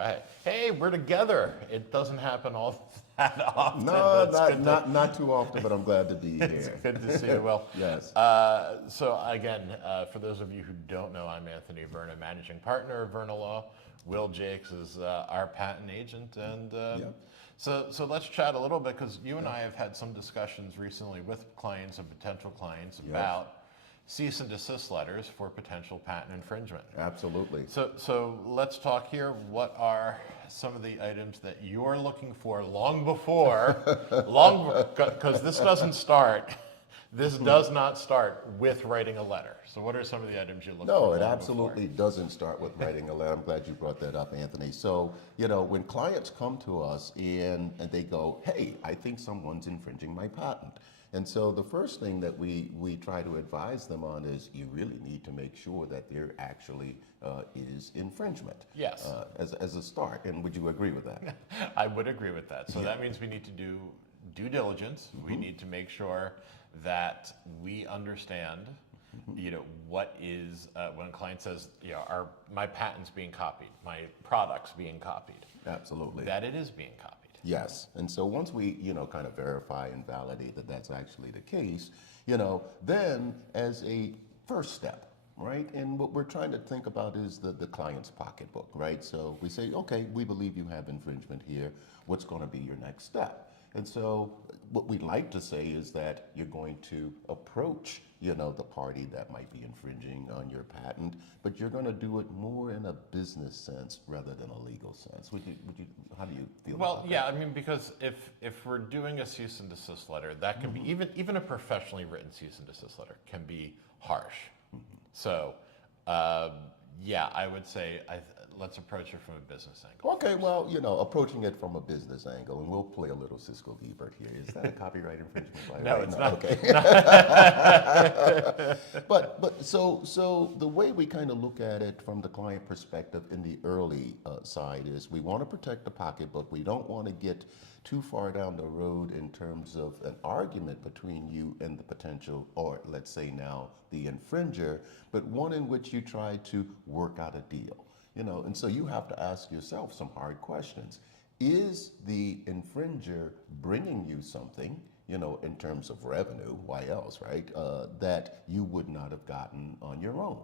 right. Hey, we're together. It doesn't happen all that often. No, but it's not too often, but I'm glad to be It's here. good to see you, Will. Yes. So again, for those of you who don't know, I'm Anthony Verna, managing partner of Verna Law. Will Jacques is our patent agent, and Yep. so let's chat a little bit because you and I have had some discussions recently with clients and potential clients Yes. about cease and desist letters for potential patent infringement. Absolutely. So let's talk here. What are some of the items that you're looking for long before, because this doesn't start, this does not start with writing a letter. So what are some of the items you look for? No, it long absolutely doesn't start with writing a letter. I'm glad you brought that up, Anthony. So, when clients come to us and they go, hey, I think someone's infringing my patent. And so the first thing that we try to advise them on is you really need to make sure that there actually is infringement. Yes. As a start. And would you agree with that? I would agree with that. So that means we need to do due diligence. We need to make sure that we understand, what is, when a client says, my patent's being copied, my product's being copied. Absolutely. That it is being copied. Yes, and so once we, kind of verify and validate that that's actually the case, then as a first step, right? And what we're trying to think about is the client's pocketbook, right? So we say, okay, we believe you have infringement here. What's going to be your next step? And so what we'd like to say is that you're going to approach, the party that might be infringing on your patent, but you're going to do it more in a business sense rather than a legal sense. How do you feel about that? Yeah, I mean, because if we're doing a cease and desist letter, that can be, even a professionally written cease and desist letter can be harsh. So, I would say let's approach it from a business angle. Okay, well, approaching it from a business angle, and we'll play a little Cisco Ebert here. Is that a copyright infringement? No, it's not. Okay. but so the way we kind of look at it from the client perspective in the early side is we want to protect the pocketbook. We don't want to get too far down the road in terms of an argument between you and the potential, or let's say now the infringer, but one in which you try to work out a deal. And so you have to ask yourself some hard questions. Is the infringer bringing you something, in terms of revenue, why else, right, that you would not have gotten on your own?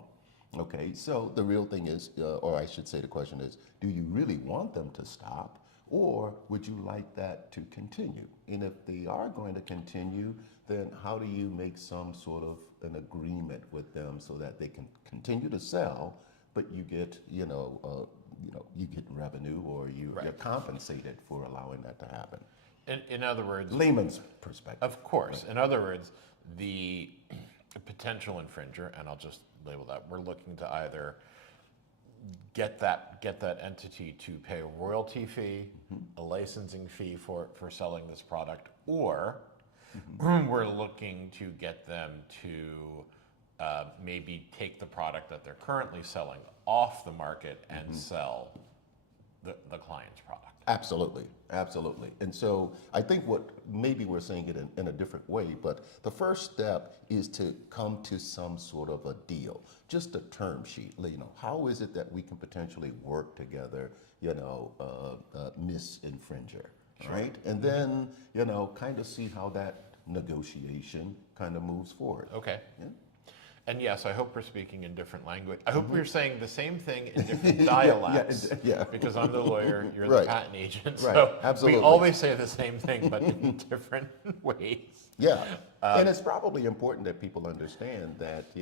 Okay, so the real thing is, or I should say the question is, do you really want them to stop, or would you like that to continue? And if they are going to continue, then how do you make some sort of an agreement with them so that they can continue to sell, but you get, you get revenue, or you're compensated for allowing that to happen? In other words, Layman's perspective. of course. In other words, the potential infringer, and I'll just label that, we're looking to either get that entity to pay a royalty fee, a licensing fee for selling this product, or we're looking to get them to maybe take the product that they're currently selling off the market and sell the client's product. Absolutely, absolutely. And so I think what maybe we're saying it in a different way, but the first step is to come to some sort of a deal, just a term sheet. How is it that we can potentially work together, Miss Infringer, right? And then, kind of see how that negotiation kind of moves forward. Okay. Yeah? And yes, I hope we're speaking in different language. I hope we're saying the same thing in different dialects. Yeah. Because I'm the lawyer, you're Right. the patent agent. Right, So absolutely. we always say the same thing, but in different ways. Yeah, and it's probably important that people understand that,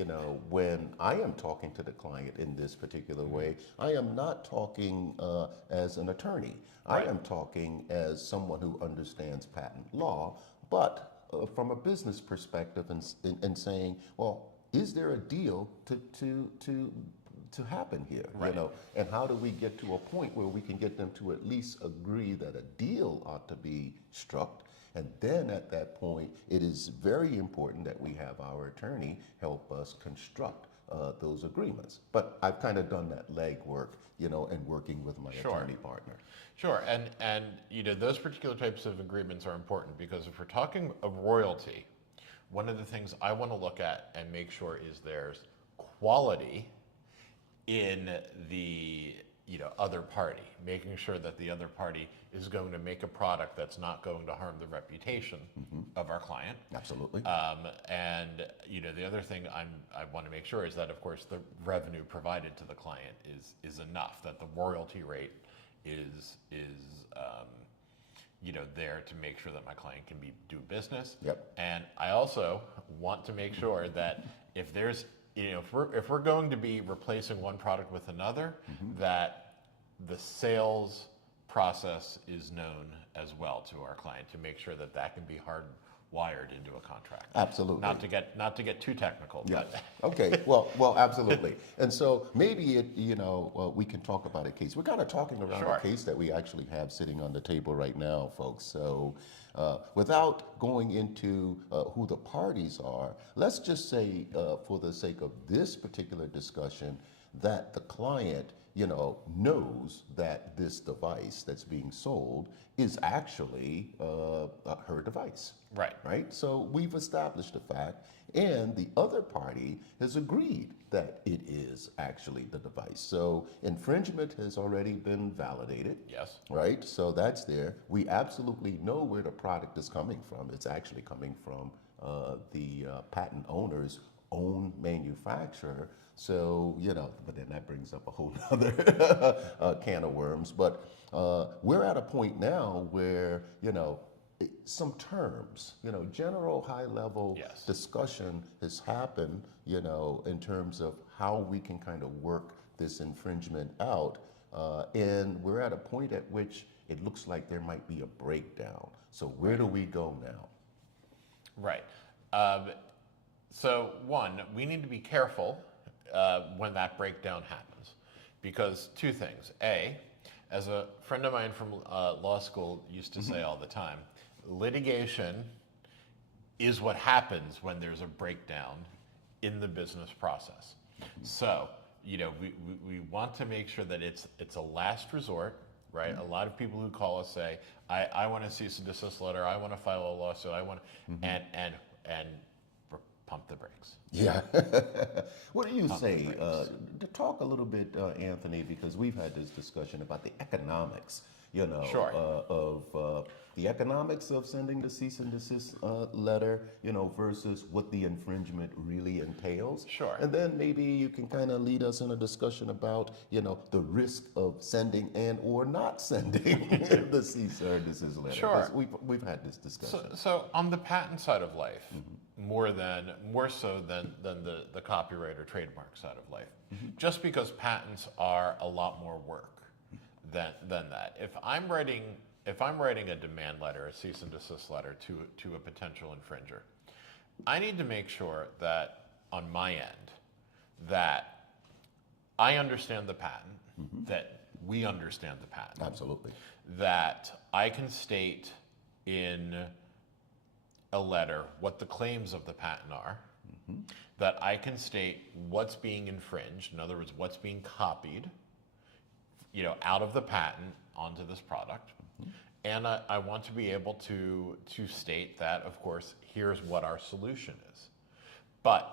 when I am talking to the client in this particular way, I am not talking as an attorney. Right. I am talking as someone who understands patent law, but from a business perspective, and saying, well, is there a deal to happen here? Right. And how do we get to a point where we can get them to at least agree that a deal ought to be struck? And then at that point, it is very important that we have our attorney help us construct those agreements. But I've kind of done that legwork, and working with my attorney partner. Sure, and those particular types of agreements are important because if we're talking of royalty, one of the things I want to look at and make sure is there's quality in the other party, making sure that the other party is going to make a product that's not going to harm the reputation of our client. Absolutely. And the other thing I want to make sure is that, of course, the revenue provided to the client is enough, that the royalty rate is there to make sure that my client can do business. Yep. And I also want to make sure that if there's if we're going to be replacing one product with another, that the sales process is known as well to our client, to make sure that that can be hardwired into a contract. Absolutely. Not to get too technical. Yeah. But Okay. Well, absolutely. And so maybe we can talk about a case. We're kind of talking around Sure. a case that we actually have sitting on the table right now, folks. So without going into who the parties are, let's just say, for the sake of this particular discussion, that the client knows that this device that's being sold is actually her device. Right. Right? So we've established the fact, and the other party has agreed that it is actually the device. So infringement has already been validated. Yes. Right? So that's there. We absolutely know where the product is coming from. It's actually coming from the patent owner's own manufacturer. So, but then that brings up a whole other can of worms. But we're at a point now where, some terms, general high-level Yes. discussion has happened, in terms of how we can kind of work this infringement out. And we're at a point at which it looks like there might be a breakdown. So where do we go now? Right. So one, we need to be careful when that breakdown happens, because two things. A, as a friend of mine from law school used to say all the time, litigation is what happens when there's a breakdown in the business process. So, we want to make sure that it's a last resort, right? A lot of people who call us say, I want to cease and desist letter, I want to file a lawsuit, I want to, and pump the brakes. Yeah. What do you say? To talk a little bit, Anthony, because we've had this discussion about the economics, Sure. of the economics of sending the cease and desist letter, versus what the infringement really entails. Sure. And then maybe you can kind of lead us in a discussion about, the risk of sending and or not sending the cease or desist letter. Sure. 'Cause we've had this discussion. So on the patent side of life, more so than the copyright or trademark side of life, just because patents are a lot more work than that. If I'm writing a demand letter, a cease and desist letter to a potential infringer, I need to make sure that on my end that I understand the patent, that we understand the patent. Absolutely. That I can state in a letter what the claims of the patent are, that I can state what's being infringed, in other words, what's being copied, out of the patent onto this product. And I want to be able to state that, of course, here's what our solution is. But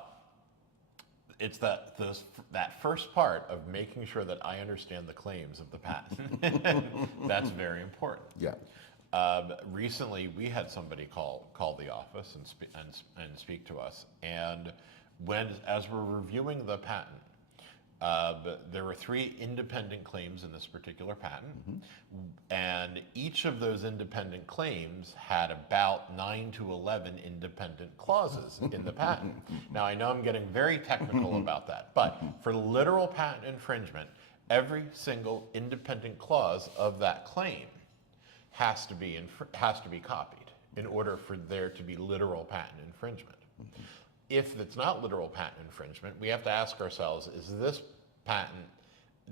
it's that first part of making sure that I understand the claims of the patent. That's very important. Yeah. Recently, we had somebody call the office and speak to us, and as we're reviewing the patent, there were 3 independent claims in this particular patent, and each of those independent claims had about 9 to 11 independent clauses in the patent. Now, I know I'm getting very technical about that, but for literal patent infringement, every single independent clause of that claim has to be copied in order for there to be literal patent infringement. If it's not literal patent infringement, we have to ask ourselves, is this patent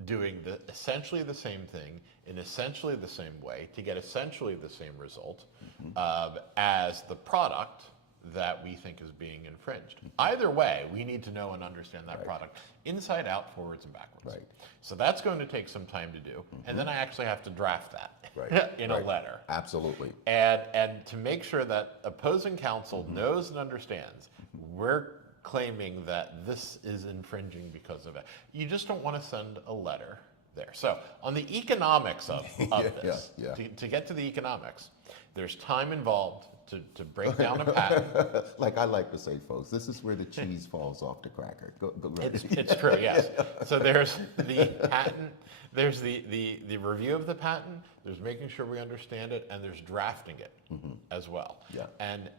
doing essentially the same thing in essentially the same way to get essentially the same result as the product that we think is being infringed? Either way, we need to know and understand that product inside out, forwards and backwards. Right. So that's going to take some time to do, and then I actually have to draft that in a letter. Absolutely. And to make sure that opposing counsel knows and understands, we're claiming that this is infringing because of it. You just don't want to send a letter there. So on the economics of this, yeah. To get to the economics, there's time involved to break down a patent. Like I like to say, folks, this is where the cheese falls off the cracker. Go right. It's true, yes. So there's the patent, there's the review of the patent, there's making sure we understand it, and there's drafting it as well. Yeah. And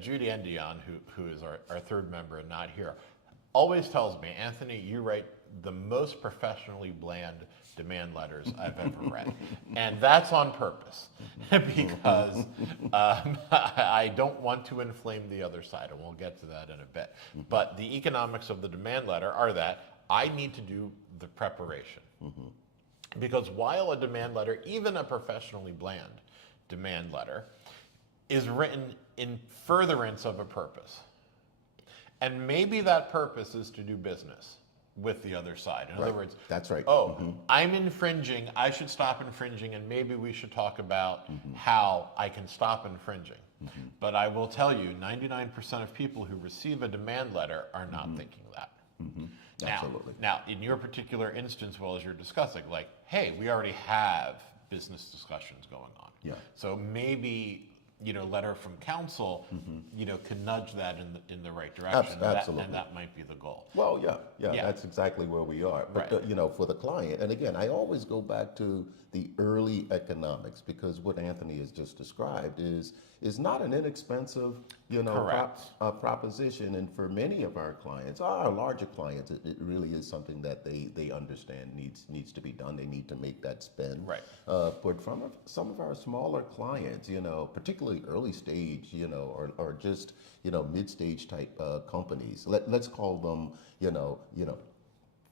Judy Endion, who is our third member and not here, always tells me, Anthony, you write the most professionally bland demand letters I've ever read. And that's on purpose, because I don't want to inflame the other side, and we'll get to that in a bit. But the economics of the demand letter are that I need to do the preparation. Because while a demand letter, even a professionally bland demand letter, is written in furtherance of a purpose, and maybe that purpose is to do business with the other side. In other words, that's right. I'm infringing, I should stop infringing, and maybe we should talk about how I can stop infringing. But I will tell you, 99% of people who receive a demand letter are not thinking that. Absolutely. Now, in your particular instance, well, as you're discussing, like, hey, we already have business discussions going on. Yeah. So maybe, letter from counsel, can nudge that in the right direction. Absolutely. And that might be the goal. Well, yeah, that's exactly where we are. But, Right. For the client, and again, I always go back to the early economics, because what Anthony has just described is not an inexpensive, Correct. proposition. And for many of our clients, our larger clients, it really is something that they understand needs to be done. They need to make that spend. Right. But from some of our smaller clients, particularly early stage, or just, mid-stage type companies, let's call them,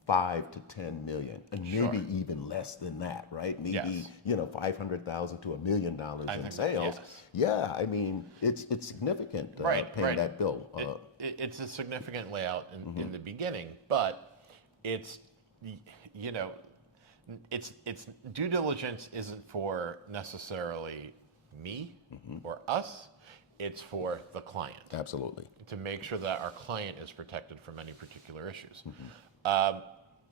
5 to 10 million, and maybe even less than that, right? Maybe, Yes. 500,000 to $1 million in think, sales. yes. Yeah, I mean, it's significant paying that bill. It's a significant layout in the beginning, but it's due diligence isn't for necessarily me or us. It's for the client. Absolutely. To make sure that our client is protected from any particular issues.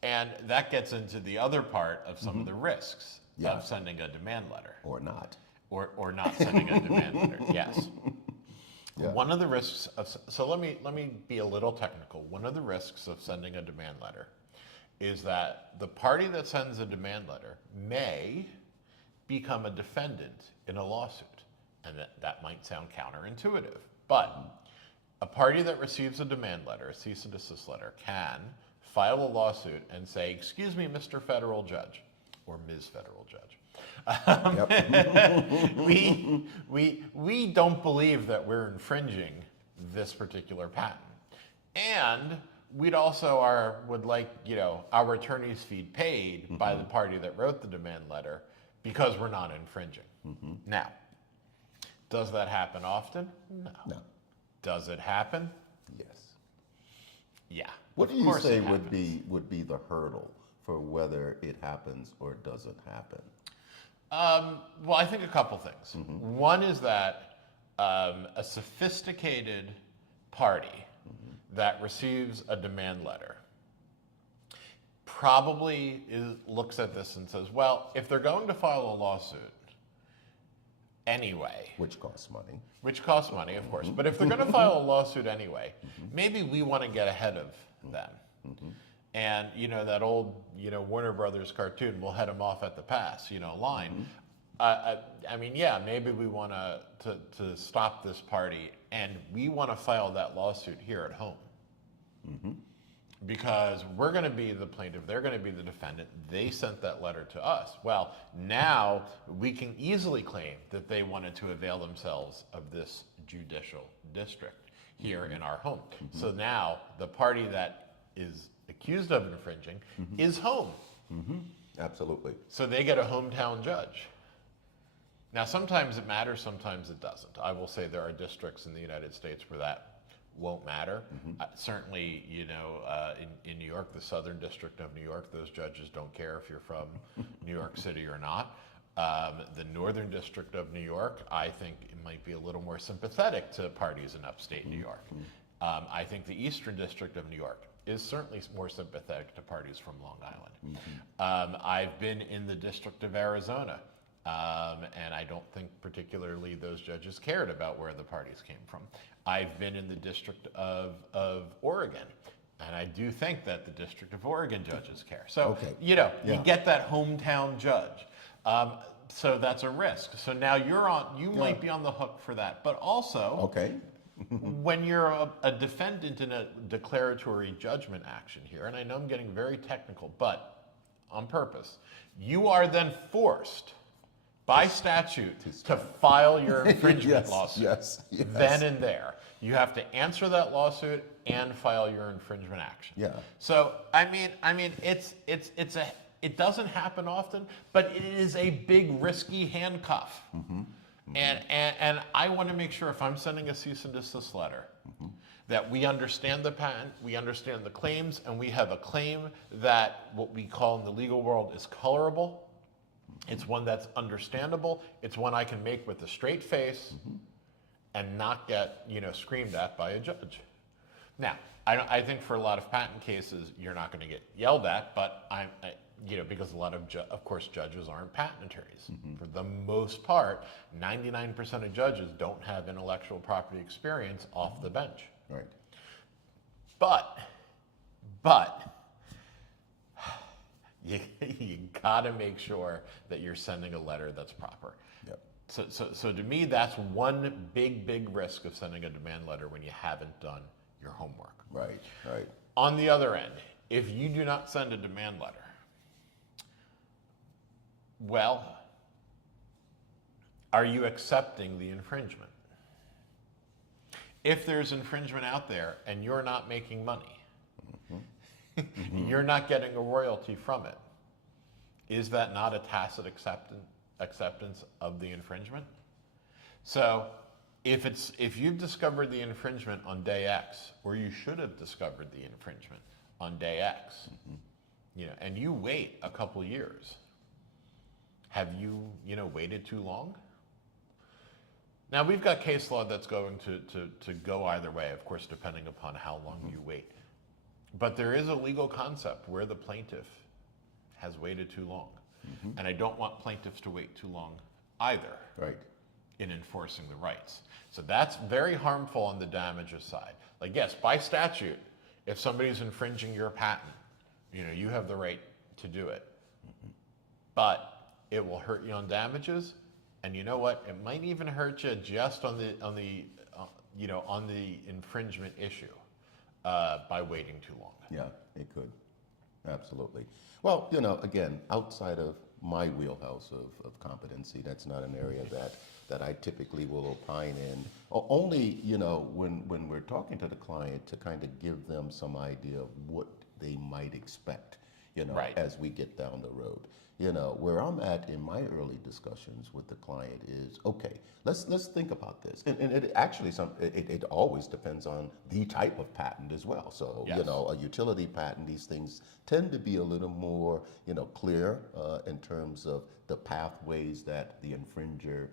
And that gets into the other part of some of the risks of sending a demand letter. Or not. Or not sending a demand letter, yes. Yeah. One of the risks of, so let me be a little technical. One of the risks of sending a demand letter is that the party that sends a demand letter may become a defendant in a lawsuit. And that might sound counterintuitive, but a party that receives a demand letter, a cease and desist letter, can file a lawsuit and say, excuse me, Mr. Federal Judge, or Ms. Federal Judge. We don't believe that we're infringing this particular patent. And we'd also would like, our attorney's fee paid by the party that wrote the demand letter, because we're not infringing. Now, does that happen often? No. Does it happen? Yes. Yeah. What do you say would be the hurdle for whether it happens or doesn't happen? Well, I think a couple things. One is that a sophisticated party that receives a demand letter probably looks at this and says, well, if they're going to file a lawsuit anyway, Which costs money. which costs money, of course, but if they're going to file a lawsuit anyway, maybe we want to get ahead of them. And, that old, Warner Brothers cartoon, we'll head them off at the pass, line. Maybe we want to stop this party, and we want to file that lawsuit here at home. Because we're going to be the plaintiff, they're going to be the defendant, they sent that letter to us. Well, now we can easily claim that they wanted to avail themselves of this judicial district here in our home. So now the party that is accused of infringing is home. Absolutely. So they get a hometown judge. Now, sometimes it matters, sometimes it doesn't. I will say there are districts in the United States where that won't matter. Certainly, in New York, the Southern District of New York, those judges don't care if you're from New York City or not. The Northern District of New York, I think it might be a little more sympathetic to parties in upstate New York. I think the Eastern District of New York is certainly more sympathetic to parties from Long Island. I've been in the District of Arizona, and I don't think particularly those judges cared about where the parties came from. I've been in the District of Oregon, and I do think that the District of Oregon judges care. So, you get that hometown judge. So that's a risk. So now you might be on the hook for that. But also, when you're a defendant in a declaratory judgment action here, and I know I'm getting very technical, but on purpose, you are then forced by statute to file your infringement lawsuit. Yes. Then and there. You have to answer that lawsuit and file your infringement action. Yeah. So I mean, it doesn't happen often, but it is a big risky handcuff. And I want to make sure if I'm sending a cease and desist letter, that we understand the patent, we understand the claims, and we have a claim that what we call in the legal world is colorable. It's one that's understandable. It's one I can make with a straight face and not get screamed at by a judge. Now, I think for a lot of patent cases, you're not going to get yelled at, but because a lot of course, judges aren't patent attorneys. For the most part, 99% of judges don't have intellectual property experience off the bench. Right. But you gotta make sure that you're sending a letter that's proper. Yep. So to me, that's one big risk of sending a demand letter when you haven't done your homework. Right. On the other end, if you do not send a demand letter, well, are you accepting the infringement? If there's infringement out there and you're not making money, you're not getting a royalty from it, is that not a tacit acceptance of the infringement? So if you've discovered the infringement on day X, or you should have discovered the infringement on day X, and you wait a couple years, have you waited too long? Now, we've got case law that's going to go either way, of course, depending upon how long you wait. But there is a legal concept where the plaintiff has waited too long. And I don't want plaintiffs to wait too long either in enforcing the rights. So that's very harmful on the damages side. Like, yes, by statute, if somebody's infringing your patent, you have the right to do it. But it will hurt you on damages. And you know what? It might even hurt you just on the infringement issue by waiting too long. Yeah, it could. Absolutely. Well, again, outside of my wheelhouse of competency, that's not an area that I typically will opine in. Only, when we're talking to the client to kind of give them some idea of what they might expect, as we get down the road. Where I'm at in my early discussions with the client is, okay, let's think about this. And it actually, it always depends on the type of patent as well. So, yes. A utility patent, these things tend to be a little more, clear in terms of the pathways that the infringer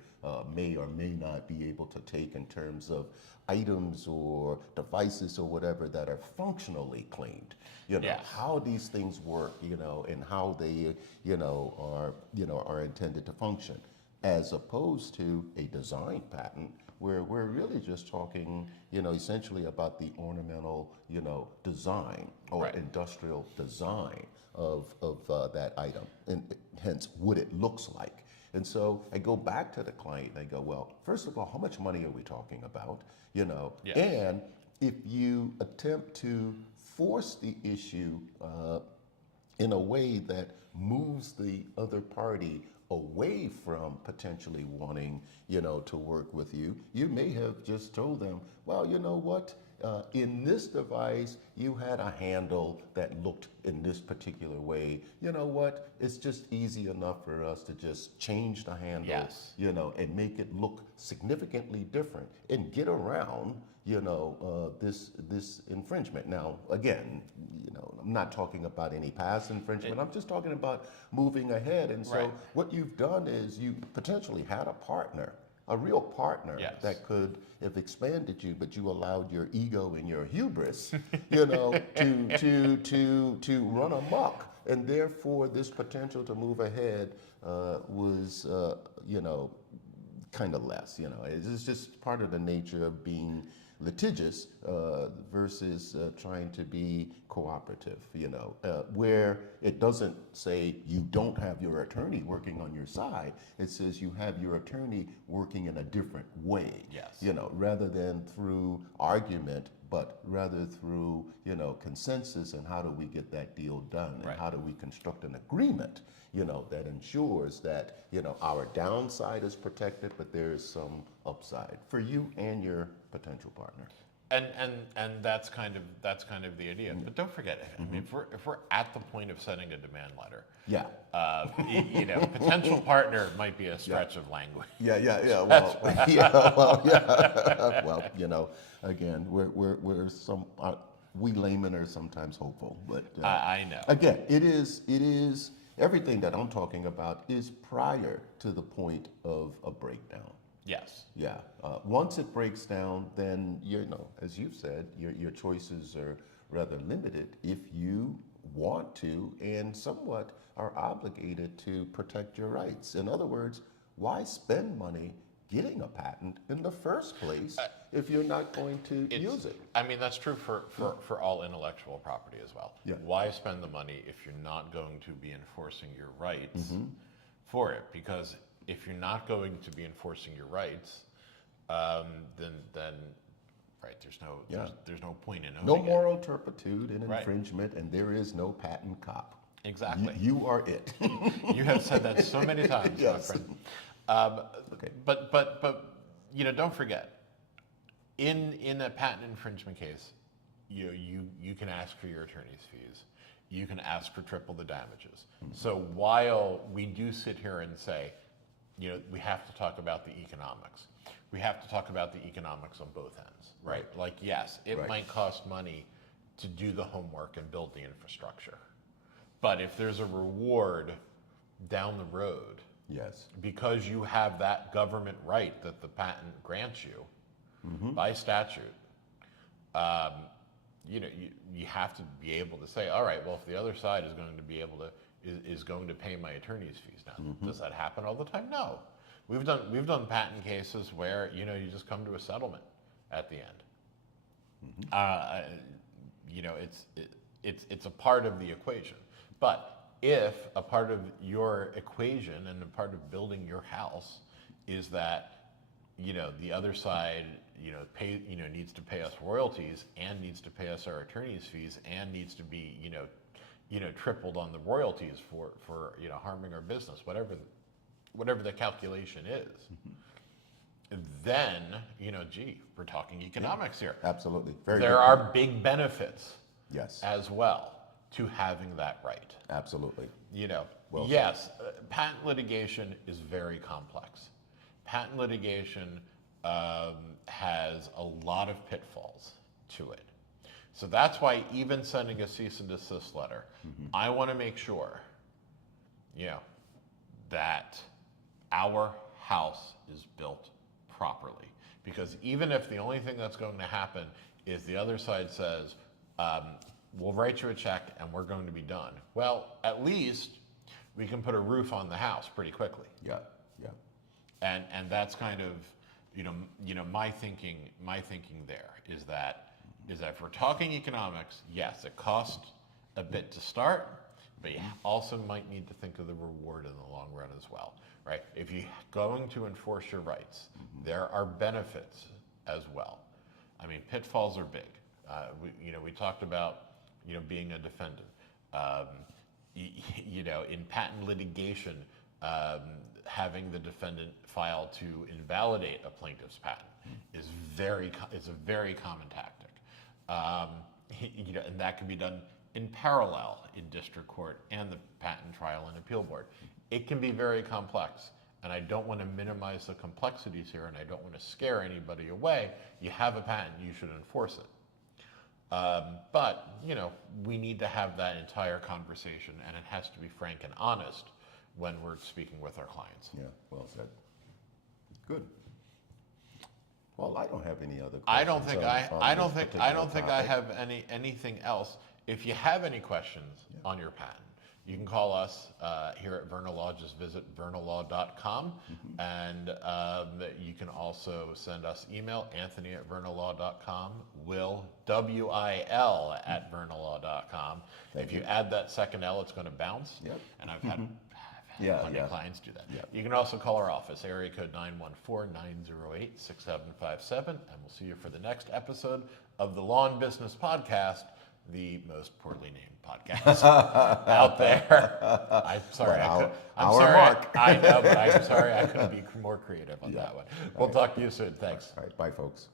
may or may not be able to take in terms of items or devices or whatever that are functionally claimed. Yes. How these things work, and how they, are intended to function, as opposed to a design patent where we're really just talking, essentially about the ornamental, design or industrial design of that item, and hence what it looks like. And so I go back to the client and I go, well, first of all, how much money are we talking about? Yes. And if you attempt to force the issue in a way that moves the other party away from potentially wanting, to work with you, you may have just told them, well, you know what? In this device, you had a handle that looked in this particular way. You know what? It's just easy enough for us to just change the handle, Yes. And make it look significantly different and get around, this infringement. Now, again, I'm not talking about any past infringement. I'm just talking about moving ahead. And so what you've done is you potentially had a partner, a real partner Yes. that could have expanded you, but you allowed your ego and your hubris, you know, to run amok, and therefore this potential to move ahead was, you know, kind of less. You know, it's just part of the nature of being litigious versus trying to be cooperative, you know, where it doesn't say you don't have your attorney working on your side. It says you have your attorney working in a different way, Yes. you know, rather than through argument, but rather through, you know, consensus and how do we get that deal done and Right. how do we construct an agreement, you know, that ensures that, you know, our downside is protected, but there is some upside for you and your potential partner. And that's kind of the idea. But don't forget, I mean, if we're at the point of sending a demand letter, Yeah. you know, potential partner might be a stretch of language. Yeah. Well, yeah. Well, you know, again, we're some we laymen are sometimes hopeful, but I know. again, it is everything that I'm talking about is prior to the point of a breakdown. Yes. Yeah. Once it breaks down, then, you know, as you've said, your choices are rather limited if you want to and somewhat are obligated to protect your rights. In other words, why spend money getting a patent in the first place if you're not going to use it? I mean, that's true for all intellectual property as well. Yeah. Why spend the money if you're not going to be enforcing your rights for it? Because if you're not going to be enforcing your rights, then right, there's no point in owning No it. moral turpitude in Right. infringement, and there is no patent cop. Exactly. You are it. You have said that so many times, Yes. my friend. Okay. But you know, don't forget, in a patent infringement case, you can ask for your attorney's fees. You can ask for triple the damages. So while we do sit here and say, you know, we have to talk about the economics. We have to talk about the economics on both ends, right? Like, yes, it Right. might cost money to do the homework and build the infrastructure. But if there's a reward down the road, Yes. because you have that government right that the patent grants you by statute, you know, you have to be able to say, all right, well, if the other side is going to be able to is going to pay my attorney's fees now. Does that happen all the time? No. We've done patent cases where, you know, you just come to a settlement at the end. You know, it's a part of the equation. But if a part of your equation and a part of building your house is that, you know, the other side, you know, needs to pay us royalties and needs to pay us our attorney's fees and needs to be, you know, tripled on the royalties for you know, harming our business, whatever the calculation is, then, you know, gee, we're talking economics here. Absolutely. Very There good are point. big benefits Yes. as well to having that right. Absolutely. You know, Well said. yes, patent litigation is very complex. Patent litigation has a lot of pitfalls to it. So that's why even sending a cease and desist letter, I want to make sure, you know, that our house is built properly. Because even if the only thing that's going to happen is the other side says, we'll write you a check and we're going to be done. Well, at least we can put a roof on the house pretty quickly. Yeah. Yeah. And that's kind of, you know, my thinking there is that if we're talking economics, yes, it costs a bit to start, but you also might need to think of the reward in the long run as well, right? If you're going to enforce your rights, there are benefits as well. I mean, pitfalls are big. We talked about, you know, being a defendant. You know, in patent litigation, having the defendant file to invalidate a plaintiff's patent is a very common tactic. You know, and that can be done in parallel in district court and the patent trial and appeal board. It can be very complex, and I don't want to minimize the complexities here, and I don't want to scare anybody away. You have a patent, you should enforce it. But, you know, we need to have that entire conversation, and it has to be frank and honest when we're speaking with our clients. Yeah. Well said. Good. Well, I don't have any other questions. I don't think on this particular I topic. have anything else. If you have any questions on your patent, you can call us here at Verna Law. Just visit vernalaw.com, and you can also send us email, Anthony@vernalaw.com, Will, WIL @vernalaw.com. If you add that second L, it's going to bounce. Yep. And I've had Yeah, plenty yeah. of clients do that. Yep. You can also call our office, area code 914-908-6757, and we'll see you for the next episode of the Law and Business Podcast, the most poorly named podcast out there. I'm sorry. But I'm our sorry. mark. I know, but I'm sorry I couldn't be more creative on that one. We'll Right. talk to you soon. Thanks. All right, bye, folks.